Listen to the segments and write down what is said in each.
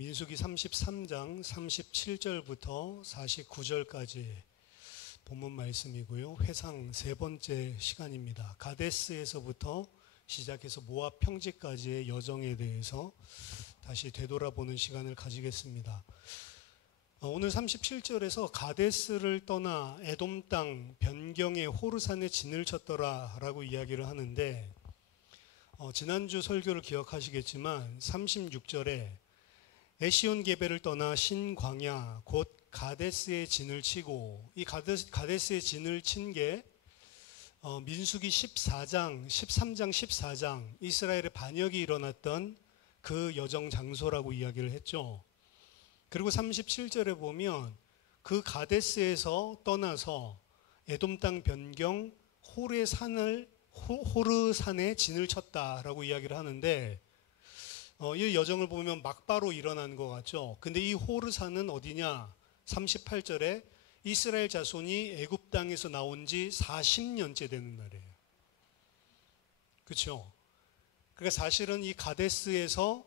민수기 33장 37절부터 49절까지 본문 말씀이고요. 회상 세 번째 시간입니다. 가데스에서부터 시작해서 모압 평지까지의 여정에 대해서 다시 되돌아보는 시간을 가지겠습니다. 오늘 37절에서 가데스를 떠나 에돔 땅 변경의 호르산에 진을 쳤더라 라고 이야기를 하는데, 지난주 설교를 기억하시겠지만 36절에 에시온 게베를 떠나 신광야 곧 가데스에 진을 치고, 이 가데스에 진을 친 게 민수기 13장 14장 이스라엘의 반역이 일어났던 그 여정 장소라고 이야기를 했죠. 그리고 37절에 보면 그 가데스에서 떠나서 에돔 땅 변경 호르산에 진을 쳤다라고 이야기를 하는데, 이 여정을 보면 막바로 일어난 것 같죠. 근데 이 호르산은 어디냐? 38절에 이스라엘 자손이 애굽 땅에서 나온 지 40년째 되는 날이에요. 그렇죠? 그러니까 사실은 이 가데스에서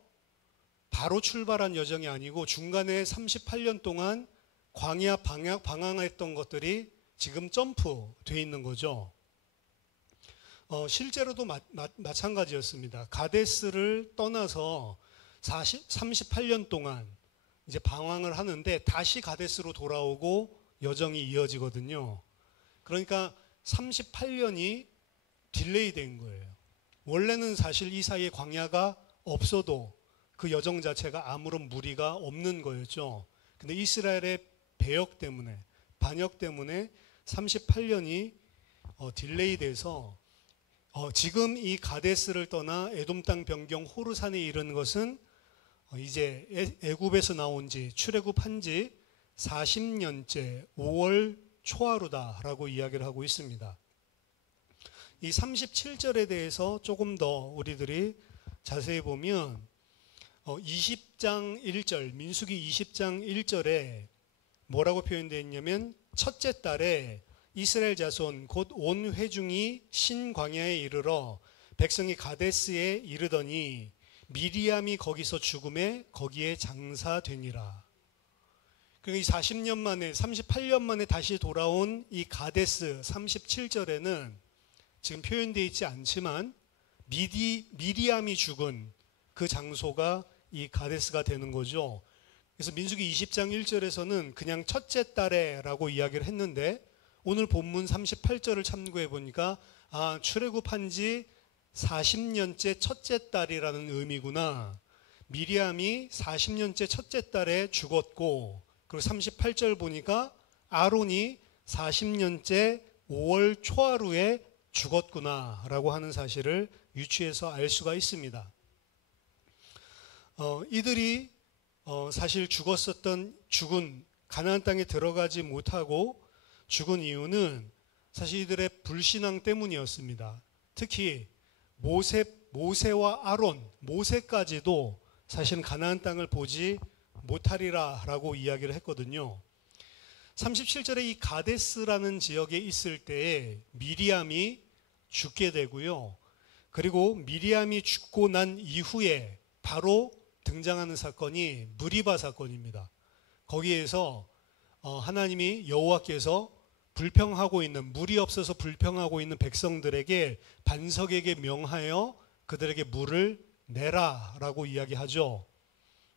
바로 출발한 여정이 아니고 중간에 38년 동안 광야 방황했던 것들이 지금 점프되어 있는 거죠. 실제로도 마찬가지였습니다. 가데스를 떠나서 38년 동안 이제 방황을 하는데 다시 가데스로 돌아오고 여정이 이어지거든요. 그러니까 38년이 딜레이 된 거예요. 원래는 사실 이 사이에 광야가 없어도 그 여정 자체가 아무런 무리가 없는 거였죠. 근데 이스라엘의 반역 때문에 38년이 딜레이 돼서 지금 이 가데스를 떠나 에돔 땅 변경 호르산에 이른 것은 이제 애굽에서 나온 지 출애굽한 지 40년째 5월 초하루다라고 이야기를 하고 있습니다. 이 37절에 대해서 조금 더 우리들이 자세히 보면 20장 1절 민수기 20장 1절에 뭐라고 표현되어 있냐면, 첫째 달에 이스라엘 자손 곧 온 회중이 신광야에 이르러 백성이 가데스에 이르더니 미리암이 거기서 죽음에 거기에 장사되니라. 그러니까 이 40년 만에 38년 만에 다시 돌아온 이 가데스 37절에는 지금 표현되어 있지 않지만 미리암이 죽은 그 장소가 이 가데스가 되는 거죠. 그래서 민수기 20장 1절에서는 그냥 첫째 달에라고 이야기를 했는데, 오늘 본문 38절을 참고해 보니까 출애굽한 지 40년째 첫째 달이라는 의미구나. 미리암이 40년째 첫째 달에 죽었고, 그리고 38절 보니까 아론이 40년째 5월 초하루에 죽었구나 라고 하는 사실을 유추해서 알 수가 있습니다. 이들이 사실 죽은 가나안 땅에 들어가지 못하고 죽은 이유는 사실 이들의 불신앙 때문이었습니다. 특히 모세와 아론, 모세까지도 사실은 가나안 땅을 보지 못하리라 라고 이야기를 했거든요. 37절에 이 가데스라는 지역에 있을 때에 미리암이 죽게 되고요. 그리고 미리암이 죽고 난 이후에 바로 등장하는 사건이 무리바 사건입니다. 거기에서 하나님이 여호와께서 물이 없어서 불평하고 있는 백성들에게 반석에게 명하여 그들에게 물을 내라라고 이야기하죠.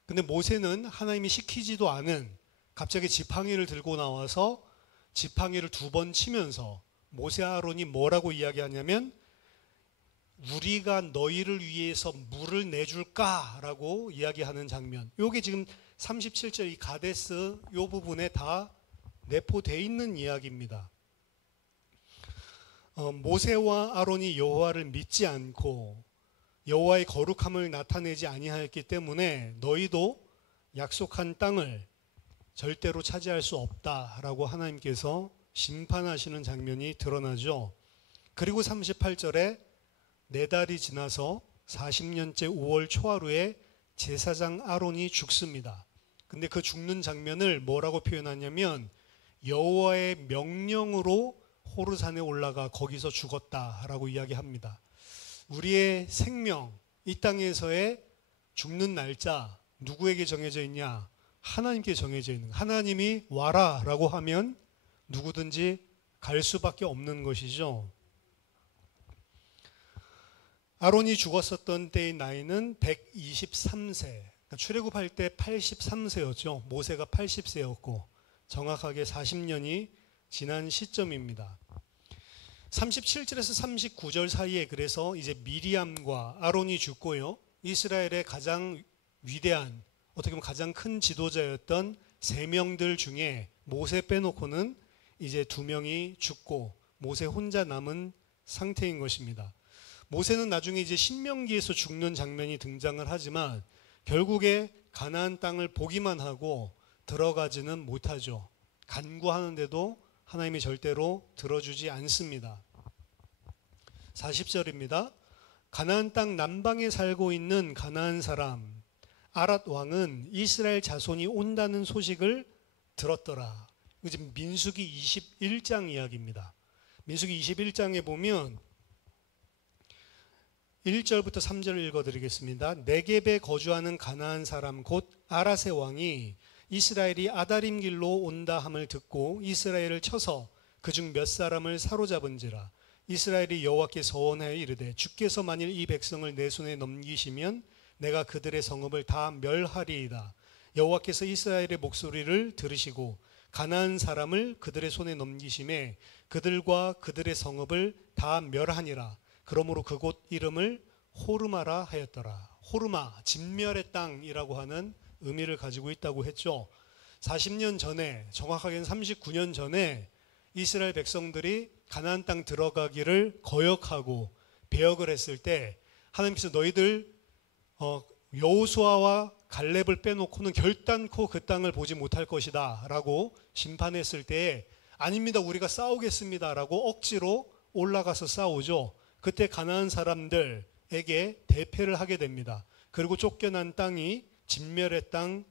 근데 모세는 하나님이 시키지도 않은 갑자기 지팡이를 들고 나와서 지팡이를 2번 치면서 모세 아론이 뭐라고 이야기하냐면, 우리가 너희를 위해서 물을 내줄까라고 이야기하는 장면. 이게 지금 37절 이 가데스 이 부분에 다 내포되어 있는 이야기입니다. 모세와 아론이 여호와를 믿지 않고 여호와의 거룩함을 나타내지 아니하였기 때문에 너희도 약속한 땅을 절대로 차지할 수 없다라고 하나님께서 심판하시는 장면이 드러나죠. 그리고 38절에 4달이 지나서 40년째 5월 초하루에 제사장 아론이 죽습니다. 근데 그 죽는 장면을 뭐라고 표현하냐면, 여호와의 명령으로 호르산에 올라가 거기서 죽었다라고 이야기합니다. 우리의 생명, 이 땅에서의 죽는 날짜, 누구에게 정해져 있냐? 하나님께 정해져 있는, 하나님이 와라 라고 하면 누구든지 갈 수밖에 없는 것이죠. 아론이 죽었었던 때의 나이는 123세, 출애굽할 때 83세였죠. 모세가 80세였고 정확하게 40년이 지난 시점입니다. 37절에서 39절 사이에 그래서 이제 미리암과 아론이 죽고요. 이스라엘의 가장 위대한, 어떻게 보면 가장 큰 지도자였던 세 명들 중에 모세 빼놓고는 이제 두 명이 죽고 모세 혼자 남은 상태인 것입니다. 모세는 나중에 이제 신명기에서 죽는 장면이 등장을 하지만 결국에 가나안 땅을 보기만 하고 들어가지는 못하죠. 간구하는데도 하나님이 절대로 들어주지 않습니다. 40절입니다. 가나안 땅 남방에 살고 있는 가나안 사람 아랏 왕은 이스라엘 자손이 온다는 소식을 들었더라. 이거 지금 민수기 21장 이야기입니다. 민수기 21장에 보면 1절부터 3절을 읽어드리겠습니다. 네겝에 거주하는 가나안 사람 곧 아랏의 왕이 이스라엘이 아다림 길로 온다 함을 듣고 이스라엘을 쳐서 그중 몇 사람을 사로잡은지라. 이스라엘이 여호와께 서원하여 이르되 주께서 만일 이 백성을 내 손에 넘기시면 내가 그들의 성읍을 다 멸하리이다. 여호와께서 이스라엘의 목소리를 들으시고 가나안 사람을 그들의 손에 넘기심에 그들과 그들의 성읍을 다 멸하니라. 그러므로 그곳 이름을 호르마라 하였더라. 호르마, 진멸의 땅이라고 하는 의미를 가지고 있다고 했죠. 40년 전에, 정확하게는 39년 전에 이스라엘 백성들이 가나안 땅 들어가기를 거역하고 배역을 했을 때 하나님께서 너희들 여호수아와 갈렙을 빼놓고는 결단코 그 땅을 보지 못할 것이다 라고 심판했을 때에 아닙니다, 우리가 싸우겠습니다 라고 억지로 올라가서 싸우죠. 그때 가나안 사람들에게 대패를 하게 됩니다. 그리고 쫓겨난 땅이 진멸의 땅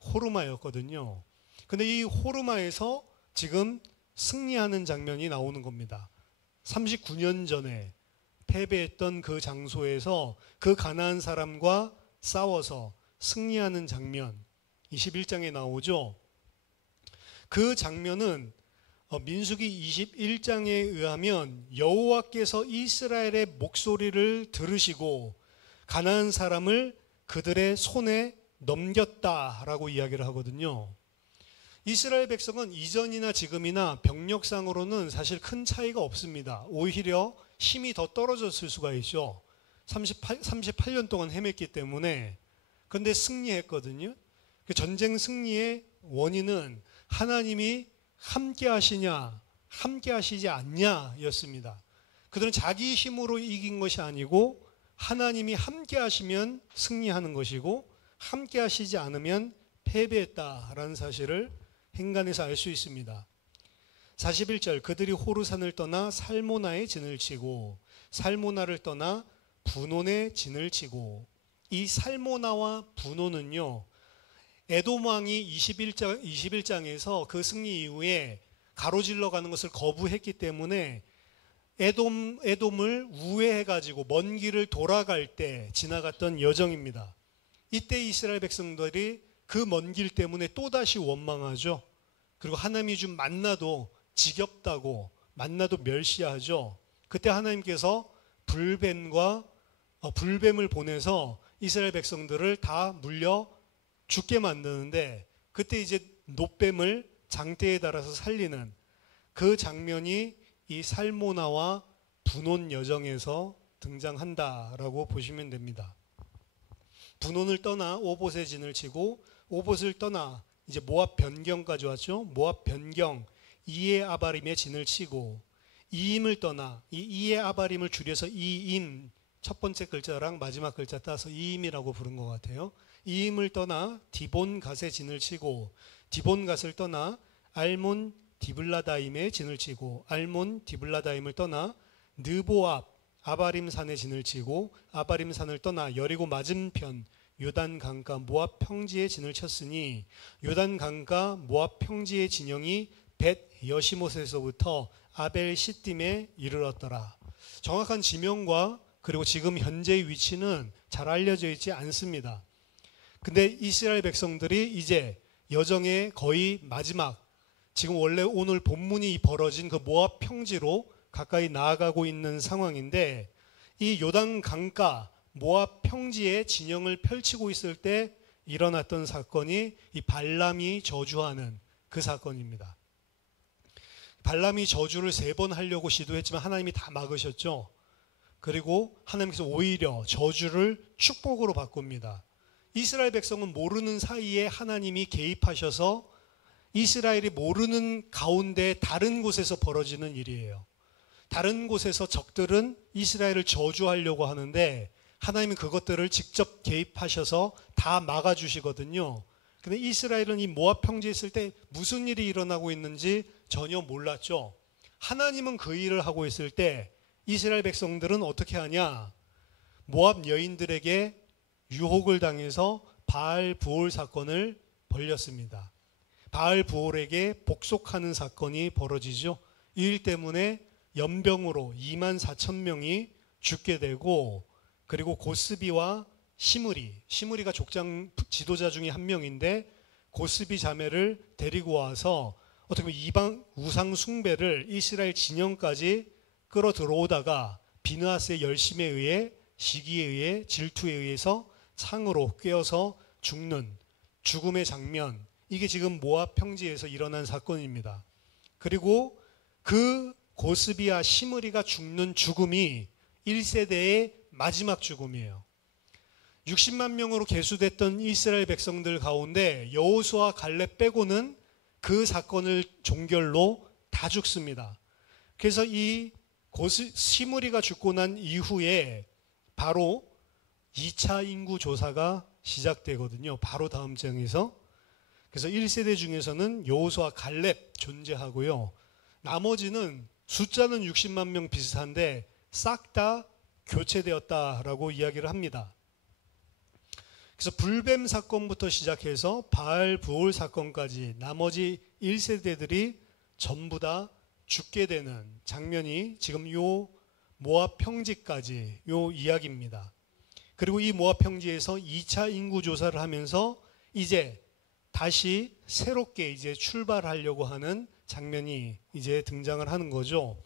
호르마였거든요. 근데 이 호르마에서 지금 승리하는 장면이 나오는 겁니다. 39년 전에 패배했던 그 장소에서 그 가나안 사람과 싸워서 승리하는 장면 21장에 나오죠. 그 장면은 민수기 21장에 의하면 여호와께서 이스라엘의 목소리를 들으시고 가나안 사람을 그들의 손에 넘겼다라고 이야기를 하거든요. 이스라엘 백성은 이전이나 지금이나 병력상으로는 사실 큰 차이가 없습니다. 오히려 힘이 더 떨어졌을 수가 있죠. 38년 동안 헤맸기 때문에. 그런데 승리했거든요. 그 전쟁 승리의 원인은 하나님이 함께 하시냐, 함께 하시지 않냐 였습니다. 그들은 자기 힘으로 이긴 것이 아니고 하나님이 함께 하시면 승리하는 것이고 함께 하시지 않으면 패배했다라는 사실을 행간에서 알 수 있습니다. 41절 그들이 호르산을 떠나 살모나에 진을 치고 살모나를 떠나 분온에 진을 치고, 이 살모나와 분온은요 에돔 왕이 21장에서 그 승리 이후에 가로질러 가는 것을 거부했기 때문에 에돔을 우회해가지고 먼 길을 돌아갈 때 지나갔던 여정입니다. 이때 이스라엘 백성들이 그 먼 길 때문에 또다시 원망하죠. 그리고 하나님이 준 만나도 지겹다고 만나도 멸시하죠. 그때 하나님께서 불뱀을 보내서 이스라엘 백성들을 다 물려 죽게 만드는데, 그때 이제 놋뱀을 장대에 달아서 살리는 그 장면이 이 살모나와 분온 여정에서 등장한다라고 보시면 됩니다. 분온을 떠나 오봇에 진을 치고 오봇을 떠나 이제 모압 변경까지 왔죠. 모압 변경 이에 아바림에 진을 치고, 이임을 떠나 이 이에 아바림을 줄여서 이임, 첫 번째 글자랑 마지막 글자 따서 이임이라고 부른 것 같아요. 이임을 떠나 디본갓에 진을 치고, 디본갓을 떠나 알몬 디블라다임에 진을 치고, 알몬 디블라다임을 떠나 느보압 아바림산에 진을 치고, 아바림산을 떠나 여리고 맞은편 요단 강가 모압 평지에 진을 쳤으니, 요단 강가 모압 평지의 진영이 벳 여시못에서부터 아벨 시딤에 이르렀더라. 정확한 지명과 그리고 지금 현재의 위치는 잘 알려져 있지 않습니다. 근데 이스라엘 백성들이 이제 여정의 거의 마지막, 지금 원래 오늘 본문이 벌어진 그 모압 평지로 가까이 나아가고 있는 상황인데, 이 요단 강가 모압 평지에 진영을 펼치고 있을 때 일어났던 사건이 이 발람이 저주하는 그 사건입니다. 발람이 저주를 3번 하려고 시도했지만 하나님이 다 막으셨죠. 그리고 하나님께서 오히려 저주를 축복으로 바꿉니다. 이스라엘 백성은 모르는 사이에 하나님이 개입하셔서 이스라엘이 모르는 가운데 다른 곳에서 벌어지는 일이에요. 다른 곳에서 적들은 이스라엘을 저주하려고 하는데 하나님은 그것들을 직접 개입하셔서 다 막아주시거든요. 근데 이스라엘은 이 모압 평지에 있을 때 무슨 일이 일어나고 있는지 전혀 몰랐죠. 하나님은 그 일을 하고 있을 때 이스라엘 백성들은 어떻게 하냐? 모압 여인들에게 유혹을 당해서 바알 부올 사건을 벌였습니다. 바알 부올에게 복속하는 사건이 벌어지죠. 이 일 때문에 연병으로 24,000명이 죽게 되고, 그리고 고스비와 시므리가 족장 지도자 중에 한 명인데 고스비 자매를 데리고 와서 어떻게 보면 이방 우상 숭배를 이스라엘 진영까지 끌어 들어오다가 비느하스의 열심에 의해, 시기에 의해, 질투에 의해서 창으로 꿰어서 죽는 죽음의 장면, 이게 지금 모압 평지에서 일어난 사건입니다. 그리고 그 고스비와 시므리가 죽는 죽음이 1세대의 마지막 죽음이에요. 60만 명으로 계수됐던 이스라엘 백성들 가운데 여호수아 갈렙 빼고는 그 사건을 종결로 다 죽습니다. 그래서 이 시므리가 죽고 난 이후에 바로 2차 인구 조사가 시작되거든요. 바로 다음 장에서. 그래서 1세대 중에서는 여호수아 갈렙 존재하고요. 나머지는 숫자는 60만 명 비슷한데 싹 다 교체되었다라고 이야기를 합니다. 그래서 불뱀 사건부터 시작해서 바알 부올 사건까지 나머지 1세대들이 전부 다 죽게 되는 장면이 지금 요 모압 평지까지 요 이야기입니다. 그리고 이 모압 평지에서 2차 인구 조사를 하면서 이제 다시 새롭게 이제 출발하려고 하는 장면이 이제 등장을 하는 거죠.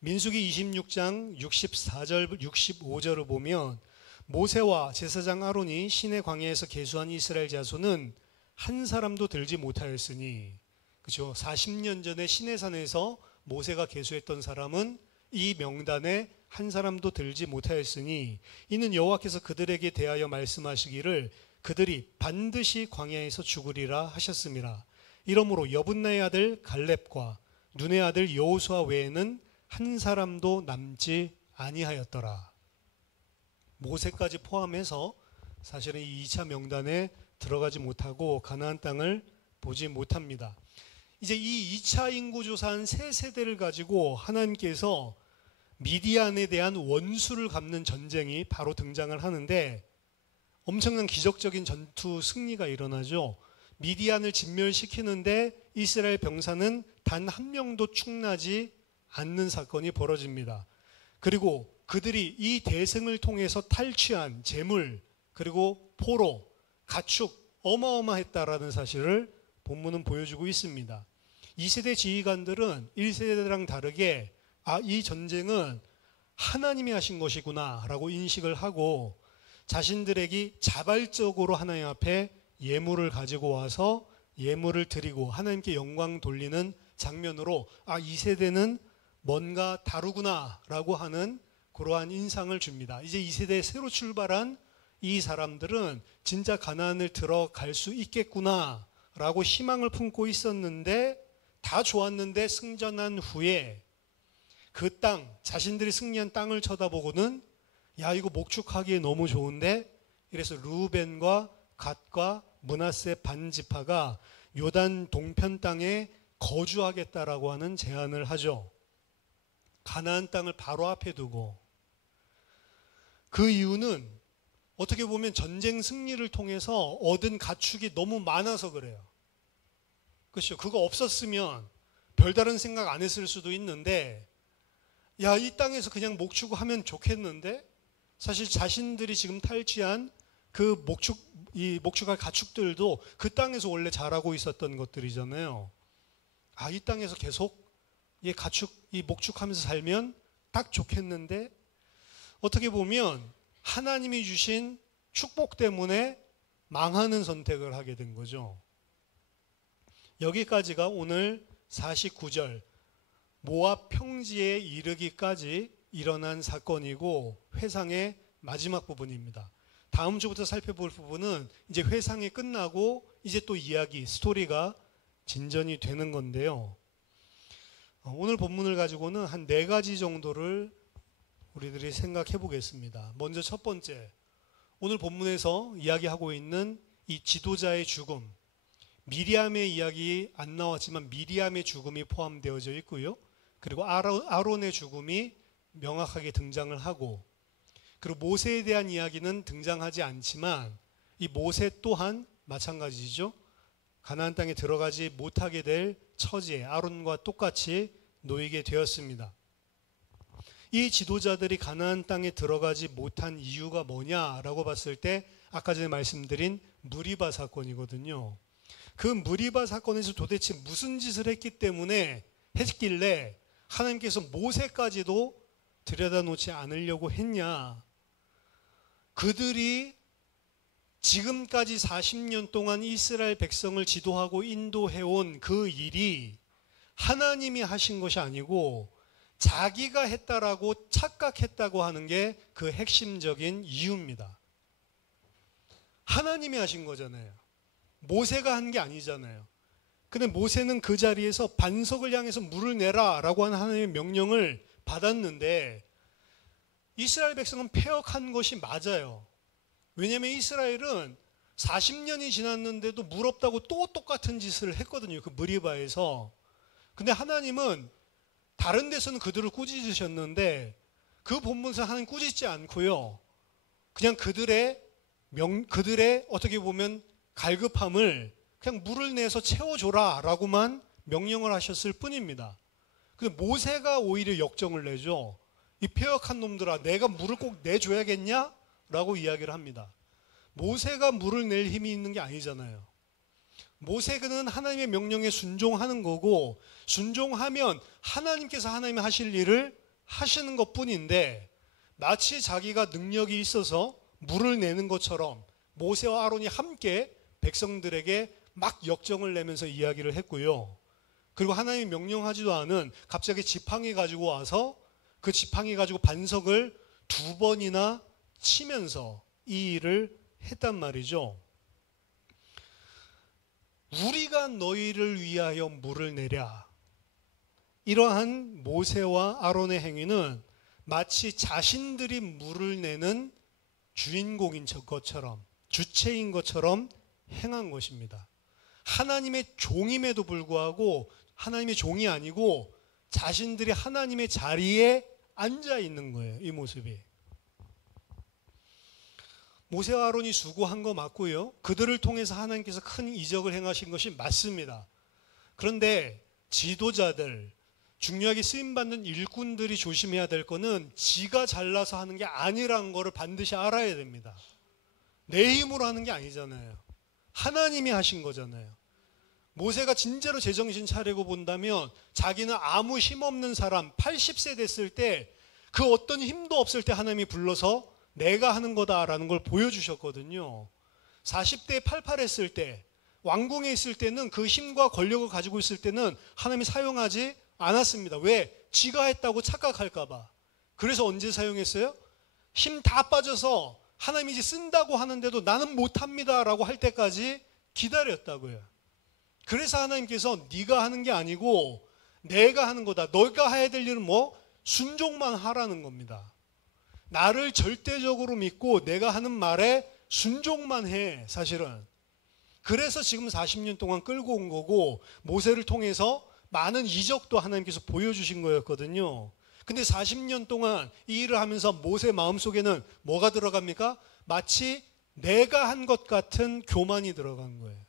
민수기 26장 64절 65절을 보면 모세와 제사장 아론이 시내 광야에서 계수한 이스라엘 자손은 한 사람도 들지 못하였으니, 그렇죠? 40년 전에 시내산에서 모세가 계수했던 사람은 이 명단에 한 사람도 들지 못하였으니 이는 여호와께서 그들에게 대하여 말씀하시기를 그들이 반드시 광야에서 죽으리라 하셨음이라. 이러므로 여분나의 아들 갈렙과 눈의 아들 여호수아 외에는 한 사람도 남지 아니하였더라. 모세까지 포함해서 사실은 이 2차 명단에 들어가지 못하고 가나안 땅을 보지 못합니다. 이제 이 2차 인구조사한 세 세대를 가지고 하나님께서 미디안에 대한 원수를 갚는 전쟁이 바로 등장을 하는데 엄청난 기적적인 전투 승리가 일어나죠. 미디안을 진멸시키는데 이스라엘 병사는 단 한 명도 축나지 않는 사건이 벌어집니다. 그리고 그들이 이 대승을 통해서 탈취한 재물, 그리고 포로, 가축 어마어마했다라는 사실을 본문은 보여주고 있습니다. 2세대 지휘관들은 1세대랑 다르게 이 전쟁은 하나님이 하신 것이구나 라고 인식을 하고 자신들에게 자발적으로 하나님 앞에 예물을 가지고 와서 예물을 드리고 하나님께 영광 돌리는 장면으로 2세대는 뭔가 다르구나 라고 하는 그러한 인상을 줍니다. 이제 2세대에 새로 출발한 이 사람들은 진짜 가나안을 들어갈 수 있겠구나 라고 희망을 품고 있었는데 다 좋았는데 승전한 후에 그 땅, 자신들이 승리한 땅을 쳐다보고는 이거 목축하기에 너무 좋은데, 이래서 루벤과 갓과 므낫세 반지파가 요단 동편 땅에 거주하겠다라고 하는 제안을 하죠. 가나안 땅을 바로 앞에 두고. 그 이유는 어떻게 보면 전쟁 승리를 통해서 얻은 가축이 너무 많아서 그래요. 그렇죠. 그거 없었으면 별다른 생각 안 했을 수도 있는데 이 땅에서 그냥 목축하면 좋겠는데 사실 자신들이 지금 탈취한 그 목축할 가축들도 그 땅에서 원래 자라고 있었던 것들이잖아요. 이 땅에서 계속 이 목축하면서 살면 딱 좋겠는데, 어떻게 보면 하나님이 주신 축복 때문에 망하는 선택을 하게 된 거죠. 여기까지가 오늘 49절 모압 평지에 이르기까지 일어난 사건이고 회상의 마지막 부분입니다. 다음 주부터 살펴볼 부분은 이제 회상이 끝나고 이제 또 이야기, 스토리가 진전이 되는 건데요. 오늘 본문을 가지고는 한 4가지 정도를 우리들이 생각해 보겠습니다. 먼저 첫 번째, 오늘 본문에서 이야기하고 있는 이 지도자의 죽음, 미리암의 이야기 안 나왔지만 미리암의 죽음이 포함되어져 있고요. 그리고 아론의 죽음이 명확하게 등장을 하고, 그리고 모세에 대한 이야기는 등장하지 않지만 이 모세 또한 마찬가지죠. 가나안 땅에 들어가지 못하게 될 처지에 아론과 똑같이 놓이게 되었습니다. 이 지도자들이 가나안 땅에 들어가지 못한 이유가 뭐냐라고 봤을 때 아까 전에 말씀드린 무리바 사건이거든요. 그 무리바 사건에서 도대체 무슨 짓을 했길래 하나님께서 모세까지도 들여다놓지 않으려고 했냐. 그들이 지금까지 40년 동안 이스라엘 백성을 지도하고 인도해온 그 일이 하나님이 하신 것이 아니고 자기가 했다라고 착각했다고 하는 게 그 핵심적인 이유입니다. 하나님이 하신 거잖아요. 모세가 한 게 아니잖아요. 근데 모세는 그 자리에서 반석을 향해서 물을 내라 라고 하는 하나님의 명령을 받았는데 이스라엘 백성은 패역한 것이 맞아요. 왜냐하면 이스라엘은 40년이 지났는데도 물 없다고 또 똑같은 짓을 했거든요. 그 무리바에서. 근데 하나님은 다른 데서는 그들을 꾸짖으셨는데 그 본문에서 하나님 꾸짖지 않고요. 그냥 그들의 어떻게 보면 갈급함을 그냥 물을 내서 채워줘라 라고만 명령을 하셨을 뿐입니다. 근데 모세가 오히려 역정을 내죠. 이 패역한 놈들아, 내가 물을 꼭 내줘야겠냐? 라고 이야기를 합니다. 모세가 물을 낼 힘이 있는 게 아니잖아요. 모세는 하나님의 명령에 순종하는 거고, 순종하면 하나님께서 하나님이 하실 일을 하시는 것 뿐인데, 마치 자기가 능력이 있어서 물을 내는 것처럼 모세와 아론이 함께 백성들에게 막 역정을 내면서 이야기를 했고요. 그리고 하나님이 명령하지도 않은 갑자기 지팡이 가지고 와서 그 지팡이 가지고 반석을 2번이나 치면서 이 일을 했단 말이죠. 우리가 너희를 위하여 물을 내랴. 이러한 모세와 아론의 행위는 마치 자신들이 물을 내는 주인공인 것처럼, 주체인 것처럼 행한 것입니다. 하나님의 종임에도 불구하고 하나님의 종이 아니고 자신들이 하나님의 자리에 앉아 있는 거예요. 이 모습이. 모세와 아론이 수고한 거 맞고요. 그들을 통해서 하나님께서 큰 이적을 행하신 것이 맞습니다. 그런데 지도자들, 중요하게 쓰임받는 일꾼들이 조심해야 될 거는 지가 잘나서 하는 게 아니라는 거를 반드시 알아야 됩니다. 내 힘으로 하는 게 아니잖아요. 하나님이 하신 거잖아요. 모세가 진짜로 제정신 차리고 본다면 자기는 아무 힘없는 사람, 80세 됐을 때 그 어떤 힘도 없을 때 하나님이 불러서 내가 하는 거다라는 걸 보여주셨거든요. 40대에 팔팔했을 때, 왕궁에 있을 때는 그 힘과 권력을 가지고 있을 때는 하나님이 사용하지 않았습니다. 왜? 지가 했다고 착각할까 봐. 그래서 언제 사용했어요? 힘 다 빠져서 하나님이 이제 쓴다고 하는데도 나는 못합니다 라고 할 때까지 기다렸다고요. 그래서 하나님께서 네가 하는 게 아니고 내가 하는 거다. 너가 해야 될 일은 뭐? 순종만 하라는 겁니다. 나를 절대적으로 믿고 내가 하는 말에 순종만 해, 사실은. 그래서 지금 40년 동안 끌고 온 거고 모세를 통해서 많은 이적도 하나님께서 보여주신 거였거든요. 근데 40년 동안 이 일을 하면서 모세 마음속에는 뭐가 들어갑니까? 마치 내가 한 것 같은 교만이 들어간 거예요.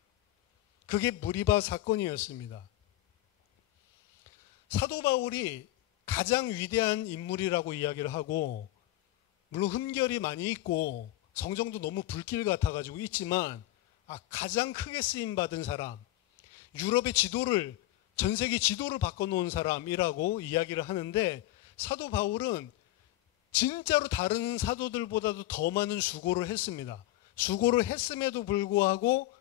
그게 무리바 사건이었습니다. 사도 바울이 가장 위대한 인물이라고 이야기를 하고, 물론 흠결이 많이 있고 성정도 너무 불길 같아가지고 있지만 가장 크게 쓰임받은 사람, 유럽의 지도를, 전 세계 지도를 바꿔놓은 사람이라고 이야기를 하는데, 사도 바울은 진짜로 다른 사도들보다도 더 많은 수고를 했습니다. 수고를 했음에도 불구하고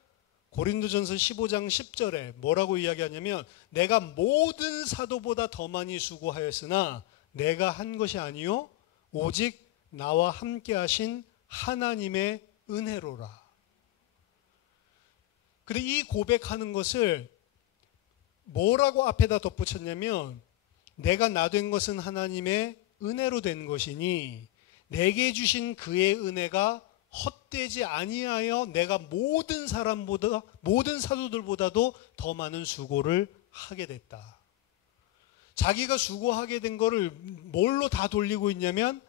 고린도전서 15장 10절에 뭐라고 이야기하냐면, 내가 모든 사도보다 더 많이 수고하였으나 내가 한 것이 아니요 오직 나와 함께 하신 하나님의 은혜로라. 근데 이 고백하는 것을 뭐라고 앞에다 덧붙였냐면, 내가 나 된 것은 하나님의 은혜로 된 것이니 내게 주신 그의 은혜가 헛되지 아니하여 내가 모든 사람보다, 모든 사도들보다도 더 많은 수고를 하게 됐다. 자기가 수고하게 된 거를 뭘로 다 돌리고 있냐면,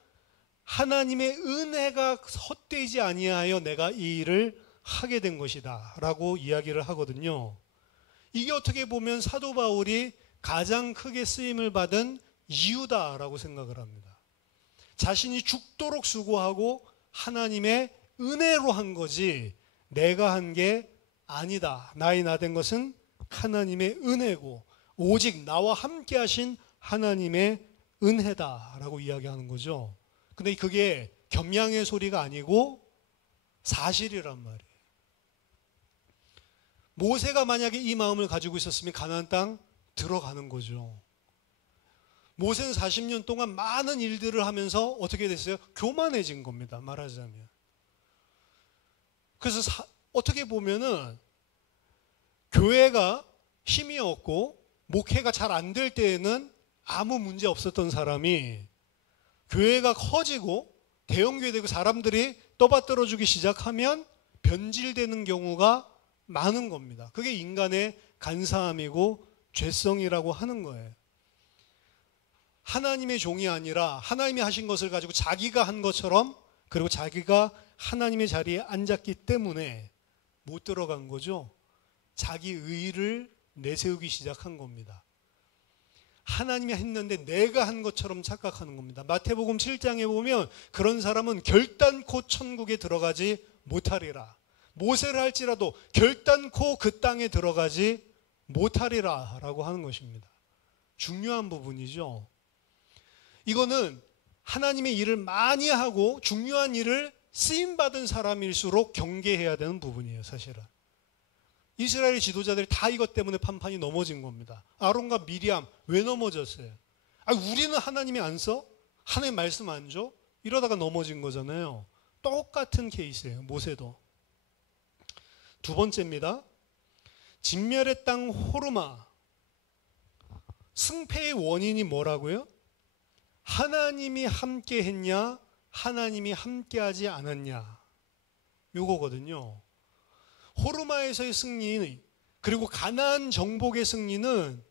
하나님의 은혜가 헛되지 아니하여 내가 이 일을 하게 된 것이다 라고 이야기를 하거든요. 이게 어떻게 보면 사도 바울이 가장 크게 쓰임을 받은 이유다라고 생각을 합니다. 자신이 죽도록 수고하고 하나님의 은혜로 한 거지 내가 한 게 아니다. 나의 나 된 것은 하나님의 은혜고 오직 나와 함께 하신 하나님의 은혜다라고 이야기하는 거죠. 근데 그게 겸양의 소리가 아니고 사실이란 말이에요. 모세가 만약에 이 마음을 가지고 있었으면 가나안 땅 들어가는 거죠. 모세는 40년 동안 많은 일들을 하면서 어떻게 됐어요? 교만해진 겁니다. 말하자면. 그래서 어떻게 보면은 교회가 힘이 없고 목회가 잘 안 될 때에는 아무 문제 없었던 사람이 교회가 커지고 대형교회 되고 사람들이 떠받들어주기 시작하면 변질되는 경우가 많은 겁니다. 그게 인간의 간사함이고 죄성이라고 하는 거예요. 하나님의 종이 아니라 하나님이 하신 것을 가지고 자기가 한 것처럼, 그리고 자기가 하나님의 자리에 앉았기 때문에 못 들어간 거죠. 자기 의의를 내세우기 시작한 겁니다. 하나님이 했는데 내가 한 것처럼 착각하는 겁니다. 마태복음 7장에 보면 그런 사람은 결단코 천국에 들어가지 못하리라. 모세를 할지라도 결단코 그 땅에 들어가지 못하리라 라고 하는 것입니다. 중요한 부분이죠. 이거는 하나님의 일을 많이 하고 중요한 일을 쓰임받은 사람일수록 경계해야 되는 부분이에요. 사실은 이스라엘 지도자들이 다 이것 때문에 판판이 넘어진 겁니다. 아론과 미리암 왜 넘어졌어요? 우리는 하나님이 안 써? 하나님 말씀 안 줘? 이러다가 넘어진 거잖아요. 똑같은 케이스예요. 모세도. 두 번째입니다. 진멸의 땅 호르마. 승패의 원인이 뭐라고요? 하나님이 함께 했냐, 하나님이 함께 하지 않았냐, 요거거든요. 호르마에서의 승리, 그리고 가나안 정복의 승리는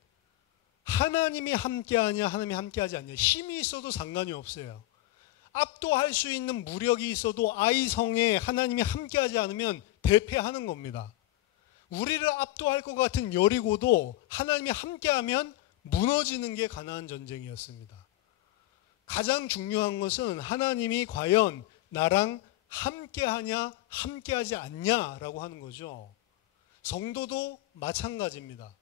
하나님이 함께하냐, 하나님이 함께하지 않냐, 힘이 있어도 상관이 없어요. 압도할 수 있는 무력이 있어도 아이성에 하나님이 함께하지 않으면 대패하는 겁니다. 우리를 압도할 것 같은 여리고도 하나님이 함께하면 무너지는 게 가나안 전쟁이었습니다. 가장 중요한 것은 하나님이 과연 나랑 함께하냐 함께하지 않냐라고 하는 거죠. 성도도 마찬가지입니다.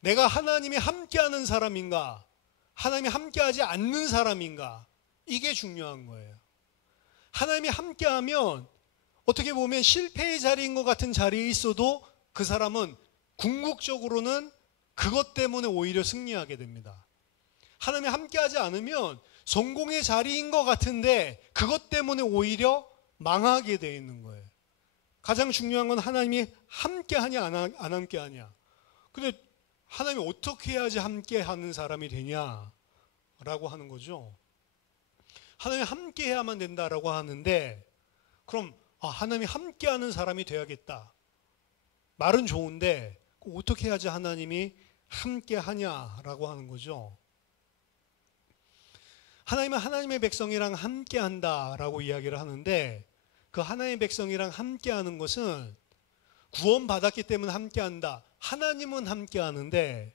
내가 하나님이 함께하는 사람인가, 하나님이 함께하지 않는 사람인가, 이게 중요한 거예요. 하나님이 함께하면 어떻게 보면 실패의 자리인 것 같은 자리에 있어도 그 사람은 궁극적으로는 그것 때문에 오히려 승리하게 됩니다. 하나님이 함께하지 않으면 성공의 자리인 것 같은데 그것 때문에 오히려 망하게 되어 있는 거예요. 가장 중요한 건 하나님이 함께하냐 안 함께하냐. 근데 하나님이 어떻게 해야지 함께하는 사람이 되냐라고 하는 거죠. 하나님이 함께해야만 된다라고 하는데, 그럼 하나님이 함께하는 사람이 돼야겠다. 말은 좋은데 어떻게 해야지 하나님이 함께하냐라고 하는 거죠. 하나님은 하나님의 백성이랑 함께한다라고 이야기를 하는데, 그 하나님의 백성이랑 함께하는 것은 구원받았기 때문에 함께한다. 하나님은 함께하는데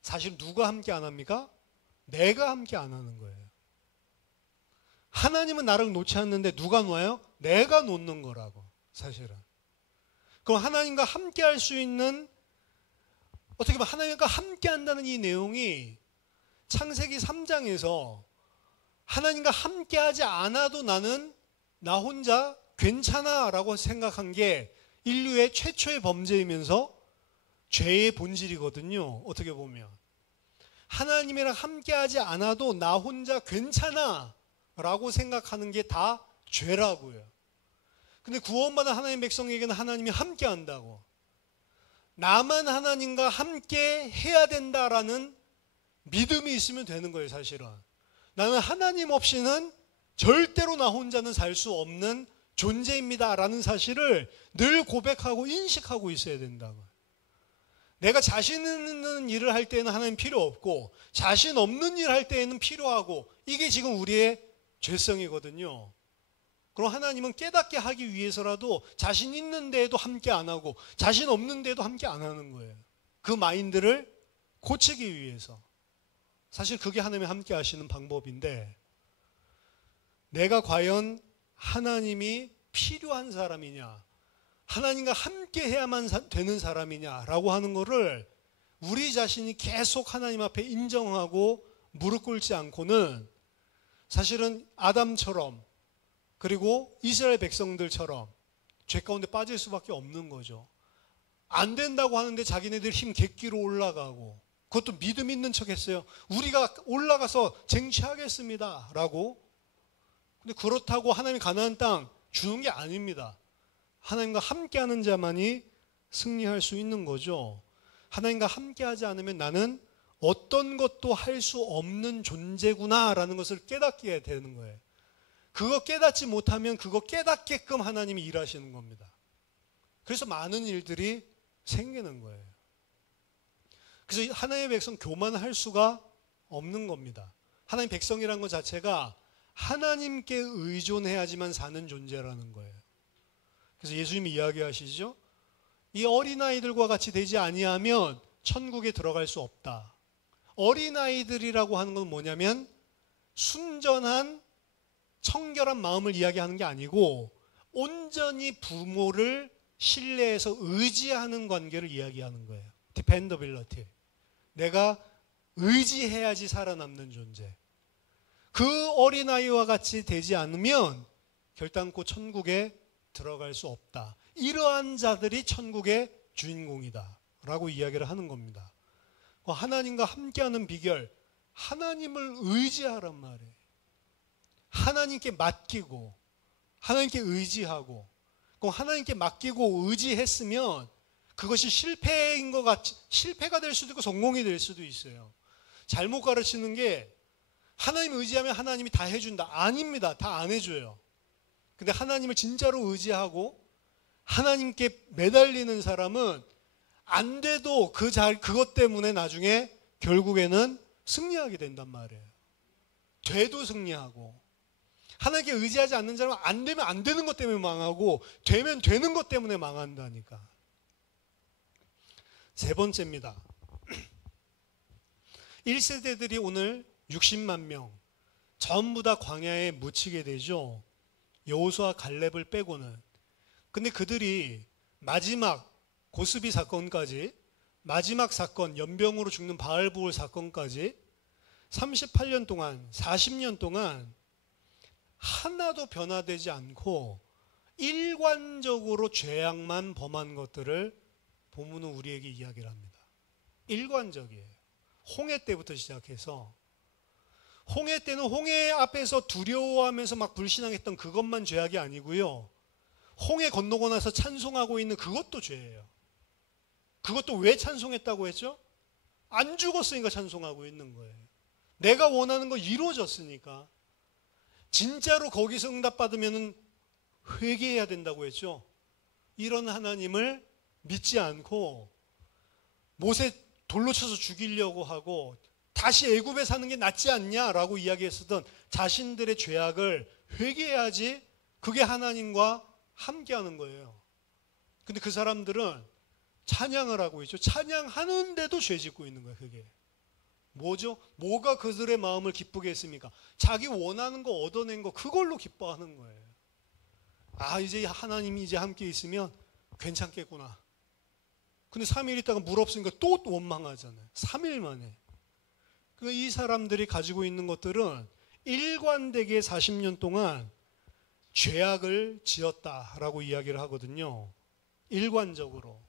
사실 누가 함께 안 합니까? 내가 함께 안 하는 거예요. 하나님은 나를 놓지 않는데 누가 놓아요? 내가 놓는 거라고, 사실은. 그럼 하나님과 함께 할 수 있는, 어떻게 보면 하나님과 함께 한다는 이 내용이 창세기 3장에서 하나님과 함께 하지 않아도 나는 나 혼자 괜찮아 라고 생각한 게 인류의 최초의 범죄이면서 죄의 본질이거든요. 어떻게 보면 하나님이랑 함께 하지 않아도 나 혼자 괜찮아 라고 생각하는 게 다 죄라고요. 근데 구원받은 하나님 백성에게는 하나님이 함께 한다고, 나만 하나님과 함께 해야 된다라는 믿음이 있으면 되는 거예요. 사실은 나는 하나님 없이는 절대로 나 혼자는 살 수 없는 존재입니다 라는 사실을 늘 고백하고 인식하고 있어야 된다고. 내가 자신 있는 일을 할 때는 하나님 필요 없고 자신 없는 일 할 때에는 필요하고, 이게 지금 우리의 죄성이거든요. 그럼 하나님은 깨닫게 하기 위해서라도 자신 있는 데에도 함께 안 하고 자신 없는 데에도 함께 안 하는 거예요. 그 마인드를 고치기 위해서. 사실 그게 하나님이 함께 하시는 방법인데, 내가 과연 하나님이 필요한 사람이냐, 하나님과 함께 해야만 되는 사람이냐라고 하는 거를 우리 자신이 계속 하나님 앞에 인정하고 무릎 꿇지 않고는 사실은 아담처럼, 그리고 이스라엘 백성들처럼 죄 가운데 빠질 수밖에 없는 거죠. 안 된다고 하는데 자기네들 힘 객기로 올라가고, 그것도 믿음 있는 척 했어요. 우리가 올라가서 쟁취하겠습니다 라고. 근데 그렇다고 하나님이 가나안 땅 주는 게 아닙니다. 하나님과 함께하는 자만이 승리할 수 있는 거죠. 하나님과 함께하지 않으면 나는 어떤 것도 할 수 없는 존재구나라는 것을 깨닫게 되는 거예요. 그거 깨닫지 못하면 그거 깨닫게끔 하나님이 일하시는 겁니다. 그래서 많은 일들이 생기는 거예요. 그래서 하나님의 백성 교만할 수가 없는 겁니다. 하나님 백성이라는 것 자체가 하나님께 의존해야지만 사는 존재라는 거예요. 그래서 예수님이 이야기하시죠. 이 어린아이들과 같이 되지 아니하면 천국에 들어갈 수 없다. 어린아이들이라고 하는 건 뭐냐면 순전한 청결한 마음을 이야기하는 게 아니고 온전히 부모를 신뢰해서 의지하는 관계를 이야기하는 거예요. dependability. 내가 의지해야지 살아남는 존재. 그 어린아이와 같이 되지 않으면 결단코 천국에 들어갈 수 없다. 이러한 자들이 천국의 주인공이다 라고 이야기를 하는 겁니다. 하나님과 함께하는 비결, 하나님을 의지하란 말이에요. 하나님께 맡기고 하나님께 의지하고, 그럼 하나님께 맡기고 의지했으면 그것이 실패인 것 같이, 실패가 될 수도 있고 성공이 될 수도 있어요. 잘못 가르치는 게 하나님 의지하면 하나님이 다 해준다. 아닙니다. 다 안 해줘요. 근데 하나님을 진짜로 의지하고 하나님께 매달리는 사람은 안 돼도 그것 때문에 나중에 결국에는 승리하게 된단 말이에요. 돼도 승리하고. 하나님께 의지하지 않는 사람은 안 되면 안 되는 것 때문에 망하고 되면 되는 것 때문에 망한다니까. 세 번째입니다. 1세대들이 오늘 60만 명 전부 다 광야에 묻히게 되죠. 여호수아 갈렙을 빼고는. 근데 그들이 마지막 고스비 사건까지, 마지막 사건 연병으로 죽는 바알부올 사건까지 38년 동안, 40년 동안 하나도 변화되지 않고 일관적으로 죄악만 범한 것들을 본문은 우리에게 이야기를 합니다. 일관적이에요. 홍해 때부터 시작해서, 홍해 때는 홍해 앞에서 두려워하면서 막 불신앙했던 그것만 죄악이 아니고요. 홍해 건너고 나서 찬송하고 있는 그것도 죄예요. 그것도 왜 찬송했다고 했죠? 안 죽었으니까 찬송하고 있는 거예요. 내가 원하는 거 이루어졌으니까. 진짜로 거기서 응답받으면 회개해야 된다고 했죠. 이런 하나님을 믿지 않고 모세 돌로 쳐서 죽이려고 하고 다시 애굽에 사는 게 낫지 않냐라고 이야기했었던 자신들의 죄악을 회개해야지 그게 하나님과 함께하는 거예요. 근데 그 사람들은 찬양을 하고 있죠. 찬양하는데도 죄 짓고 있는 거예요. 그게 뭐죠? 뭐가 그들의 마음을 기쁘게 했습니까? 자기 원하는 거 얻어낸 거, 그걸로 기뻐하는 거예요. 아, 이제 하나님이 이제 함께 있으면 괜찮겠구나. 근데 3일 있다가 물 없으니까 또 원망하잖아요. 3일 만에. 그러니까 이 사람들이 가지고 있는 것들은 일관되게 40년 동안 죄악을 지었다라고 이야기를 하거든요. 일관적으로.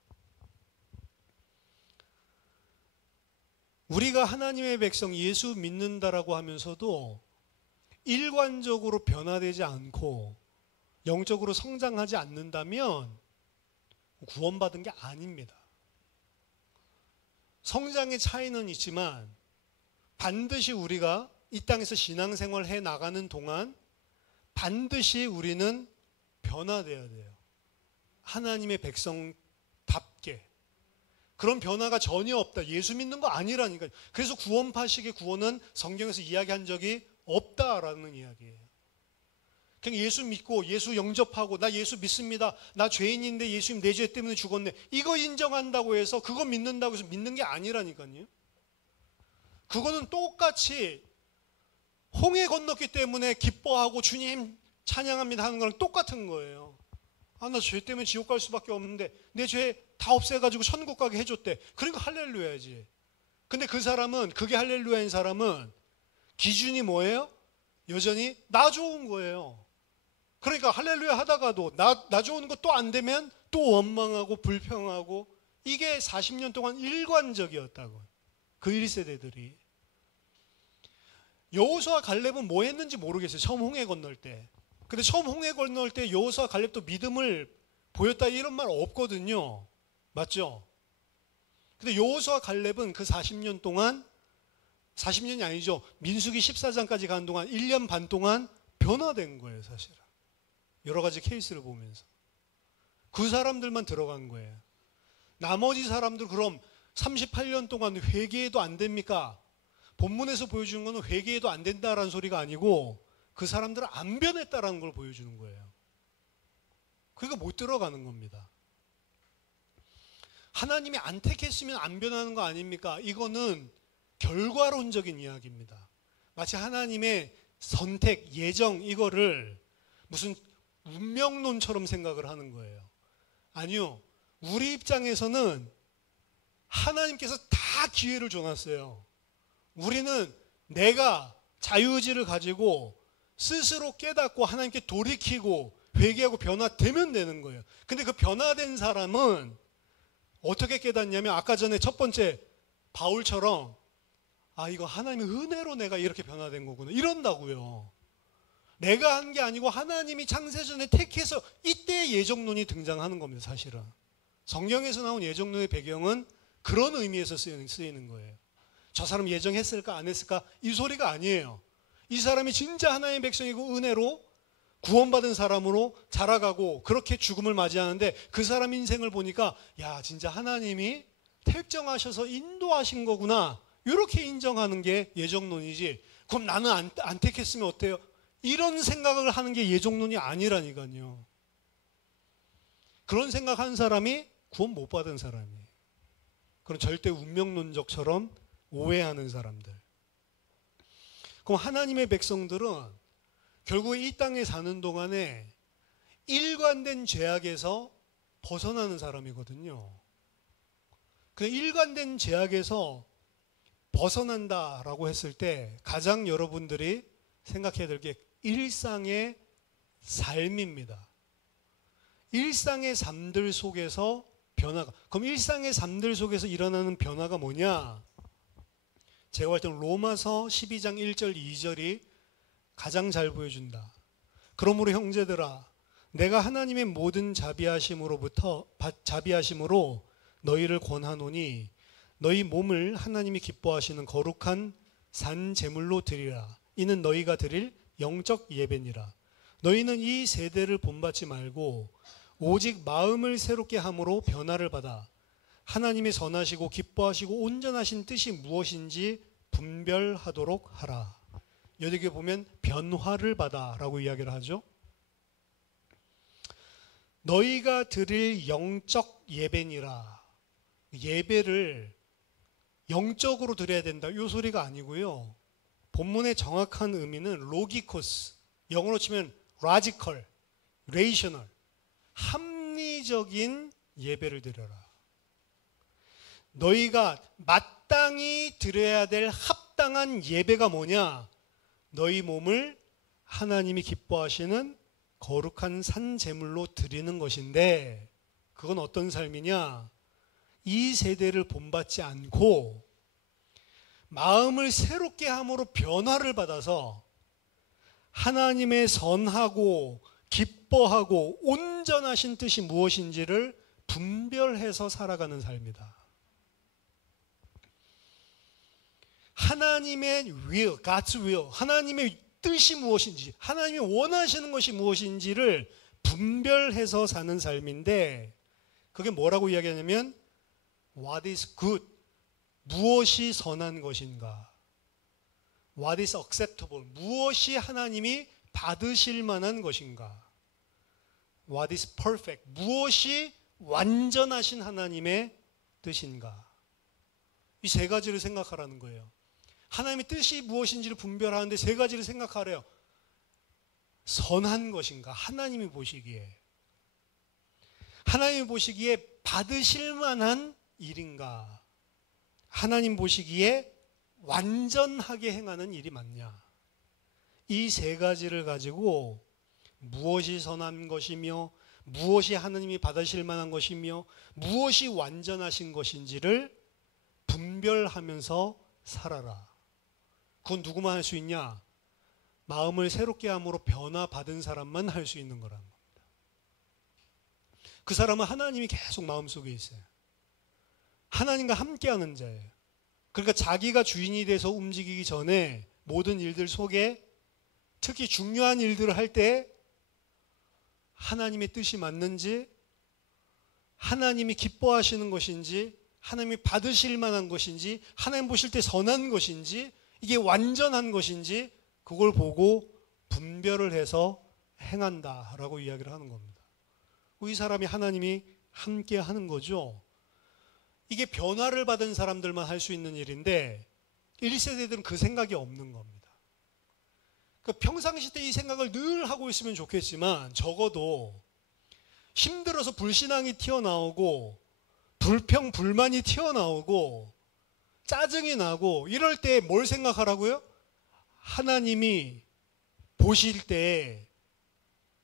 우리가 하나님의 백성 예수 믿는다라고 하면서도 일관적으로 변화되지 않고 영적으로 성장하지 않는다면 구원받은 게 아닙니다. 성장의 차이는 있지만 반드시 우리가 이 땅에서 신앙생활을 해 나가는 동안 반드시 우리는 변화되어야 돼요. 하나님의 백성답게. 그런 변화가 전혀 없다. 예수 믿는 거 아니라니까요. 그래서 구원파식의 구원은 성경에서 이야기한 적이 없다라는 이야기예요. 그냥 예수 믿고 예수 영접하고 나 예수 믿습니다. 나 죄인인데 예수님 내 죄 때문에 죽었네. 이거 인정한다고 해서 그거 믿는다고 해서 믿는 게 아니라니까요. 그거는 똑같이 홍해 건넜기 때문에 기뻐하고 주님 찬양합니다 하는 거랑 똑같은 거예요. 아, 나 죄 때문에 지옥 갈 수밖에 없는데 내 죄 다 없애가지고 천국 가게 해줬대. 그러니까 할렐루야지. 근데 그 사람은, 그게 할렐루야인 사람은 기준이 뭐예요? 여전히 나 좋은 거예요. 그러니까 할렐루야 하다가도 나 좋은 거 또 안 되면 또 원망하고 불평하고, 이게 40년 동안 일관적이었다고. 그 1세대들이. 여호수아 갈렙은 뭐 했는지 모르겠어요. 처음 홍해 건널 때. 근데 처음 홍해 건널 때 여호수아 갈렙도 믿음을 보였다 이런 말 없거든요. 맞죠? 근데 여호수아 갈렙은 그 40년 동안, 40년이 아니죠. 민수기 14장까지 가는 동안 1년 반 동안 변화된 거예요, 사실은. 여러 가지 케이스를 보면서. 그 사람들만 들어간 거예요. 나머지 사람들 그럼 38년 동안 회개해도 안 됩니까? 본문에서 보여주는 것은 회개해도 안 된다라는 소리가 아니고 그 사람들은 안 변했다라는 걸 보여주는 거예요. 그러니까 못 들어가는 겁니다. 하나님이 안 택했으면 안 변하는 거 아닙니까? 이거는 결과론적인 이야기입니다. 마치 하나님의 선택, 예정 이거를 무슨 운명론처럼 생각을 하는 거예요. 아니요. 우리 입장에서는 하나님께서 다 기회를 줘놨어요. 우리는 내가 자유의지를 가지고 스스로 깨닫고 하나님께 돌이키고 회개하고 변화되면 되는 거예요. 근데 그 변화된 사람은 어떻게 깨닫냐면 아까 전에 첫 번째 바울처럼 아, 이거 하나님의 은혜로 내가 이렇게 변화된 거구나 이런다고요. 내가 한 게 아니고 하나님이 창세전에 택해서 이때 예정론이 등장하는 겁니다. 사실은 성경에서 나온 예정론의 배경은 그런 의미에서 쓰이는 거예요. 저 사람 예정했을까 안 했을까 이 소리가 아니에요. 이 사람이 진짜 하나님의 백성이고 은혜로 구원받은 사람으로 자라가고 그렇게 죽음을 맞이하는데 그 사람 인생을 보니까 야, 진짜 하나님이 택정하셔서 인도하신 거구나 이렇게 인정하는 게 예정론이지, 그럼 나는 안 택했으면 어때요? 이런 생각을 하는 게 예정론이 아니라니까요. 그런 생각하는 사람이 구원 못 받은 사람이에요. 그런 절대 운명론적처럼 오해하는 사람들. 그럼 하나님의 백성들은 결국에 이 땅에 사는 동안에 일관된 죄악에서 벗어나는 사람이거든요. 그 일관된 죄악에서 벗어난다라고 했을 때 가장 여러분들이 생각해야 될 게 일상의 삶입니다. 일상의 삶들 속에서 변화가, 그럼 일상의 삶들 속에서 일어나는 변화가 뭐냐? 제가 볼 때는 로마서 12장 1절 2절이 가장 잘 보여준다. 그러므로 형제들아, 내가 하나님의 모든 자비하심으로 너희를 권하노니 너희 몸을 하나님이 기뻐하시는 거룩한 산 제물로 드리라. 이는 너희가 드릴 영적 예배니라. 너희는 이 세대를 본받지 말고 오직 마음을 새롭게 함으로 변화를 받아 하나님의 선하시고 기뻐하시고 온전하신 뜻이 무엇인지 분별하도록 하라. 여기 보면 변화를 받아라고 이야기를 하죠. 너희가 드릴 영적 예배니라. 예배를 영적으로 드려야 된다 이 소리가 아니고요. 본문의 정확한 의미는 로기코스, 영어로 치면 라지컬, 레이셔널, 합리적인 예배를 드려라. 너희가 마땅히 드려야 될 합당한 예배가 뭐냐? 너희 몸을 하나님이 기뻐하시는 거룩한 산 제물로 드리는 것인데, 그건 어떤 삶이냐? 이 세대를 본받지 않고 마음을 새롭게 함으로 변화를 받아서 하나님의 선하고 기뻐하고 온전하신 뜻이 무엇인지를 분별해서 살아가는 삶이다. 하나님의 will, God's will, 하나님의 뜻이 무엇인지, 하나님이 원하시는 것이 무엇인지를 분별해서 사는 삶인데, 그게 뭐라고 이야기하냐면 What is good? 무엇이 선한 것인가? What is acceptable? 무엇이 하나님이 받으실 만한 것인가? What is perfect? 무엇이 완전하신 하나님의 뜻인가? 이 세 가지를 생각하라는 거예요. 하나님의 뜻이 무엇인지를 분별하는데 세 가지를 생각하래요. 선한 것인가? 하나님이 보시기에. 하나님이 보시기에 받으실 만한 일인가? 하나님 보시기에 완전하게 행하는 일이 맞냐? 이 세 가지를 가지고 무엇이 선한 것이며 무엇이 하나님이 받으실 만한 것이며 무엇이 완전하신 것인지를 분별하면서 살아라. 그건 누구만 할 수 있냐? 마음을 새롭게 함으로 변화받은 사람만 할 수 있는 거라는 겁니다. 그 사람은 하나님이 계속 마음속에 있어요. 하나님과 함께하는 자예요. 그러니까 자기가 주인이 돼서 움직이기 전에 모든 일들 속에 특히 중요한 일들을 할 때 하나님의 뜻이 맞는지, 하나님이 기뻐하시는 것인지, 하나님이 받으실 만한 것인지, 하나님 보실 때 선한 것인지, 이게 완전한 것인지 그걸 보고 분별을 해서 행한다라고 이야기를 하는 겁니다. 이 사람이 하나님이 함께 하는 거죠. 이게 변화를 받은 사람들만 할 수 있는 일인데 1세대들은 그 생각이 없는 겁니다. 그러니까 평상시 때 이 생각을 늘 하고 있으면 좋겠지만 적어도 힘들어서 불신앙이 튀어나오고 불평, 불만이 튀어나오고 짜증이 나고 이럴 때 뭘 생각하라고요? 하나님이 보실 때